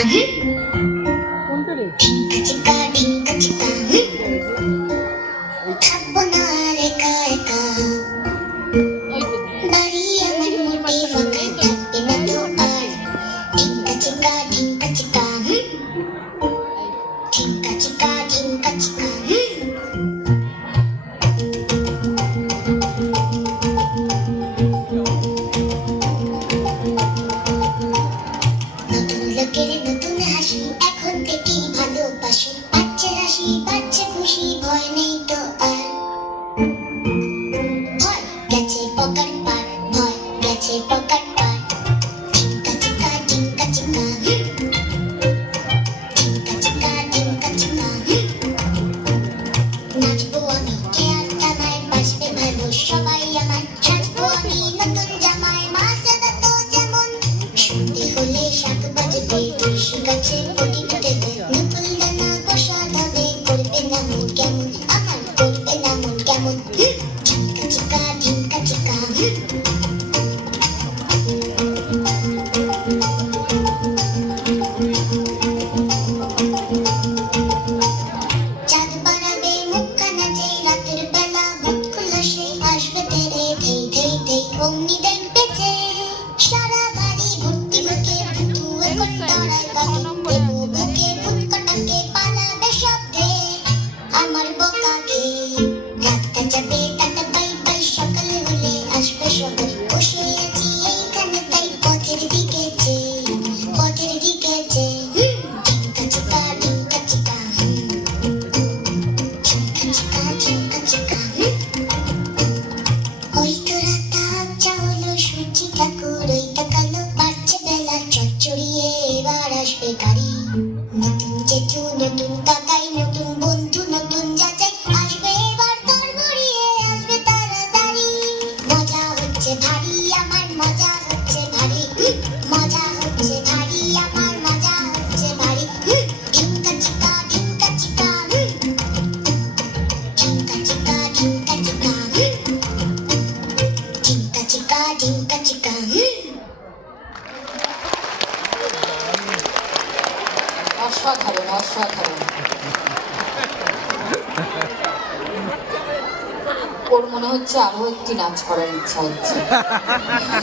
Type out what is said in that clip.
কোনটা রে? থাকবো না আর একা একা, বাড়ি আমার মোটে ফাঁকা থাকবে না তো আর। ঢিঙ্কা চিকা ঢিঙ্কা চিকা ঢিঙ্কা চিকা ঢিঙ্কা চিকা। নতুন লোকের নতুন হাসি, এখন থেকেই ভালোবাসি। বাচ্চা হাসি বাচ্চা খুশি, ভয় নেই তো আর। ভয় গেছে পকার পার, ভয় গেছে পকার পার। ঢিঙ্কা চিকা ঢিঙ্কা চিকা ঢিঙ্কা চিকা ঢিঙ্কা চিকা। নাচবো আমি কে আর থানায়, বাজবে ভালো সবাই আমার। সাজবো আমি নতুন জামায়, মা সাদা তো যেমন। সন্ধে হলে শাক বাজবে, তুলসী গাছে প্রদীপ দেবে। নকুল দানা বসাতে হবে, করবে না মন কেমন আমার, করবে না মন কেমন। ঢিঙ্কা চিকা ঢিঙ্কা চিকা। চাঁদ বাড়াবে মুখখানা যেই, রাতের বেলা মুখ খুলে সে আসবে তেরে। ধেই ধেই ধেই অমনি দেখবে যে, সারা বাড়ি ভর্তি মুখে ভুতু। এখন দাঁড়ায় বাকি দেবো বুকে, ভূত কটাকে পালাবে শব্দে আমার বকা খেয়ে। রাতটা যাবে টাটা বাই বাই, সকাল হলে আসবে সবাই। বসে আছি এইখানে তাই পথের দিকে চেয়ে, পথের দিকে চেয়ে। ঢিঙ্কা চিকা ঢিঙ্কা চিকা ঢিঙ্কা চিকা চিকা। ওই তো রাত আবছা হলো, সূর্যি ঠাকুর ওই তাকালো। বাড়ছে বেলা চচ্চড়িয়ে, এবার আসবে গাড়ি। নতুন জেঠু নতুন কাকাই, নতুন বন্ধু নতুন যাচাই। আসবে এবার তোর গড়িয়ে, আসবে তাড়াতাড়ি। মজা হচ্ছে ভারী আমার, মজা হচ্ছে ভারী। মজা হচ্ছে ভারী আমার, মজা হচ্ছে ভারী। ঢিঙ্কা চিকা ঢিঙ্কা চিকা ঢিঙ্কা চিকা ঢিঙ্কা চিকা ঢিঙ্কা চিকা ঢিঙ্কা চিকা। অসাধারণ অসাধারণ। ওর মনে হচ্ছে আরো একটি নাচ করার ইচ্ছা হচ্ছে।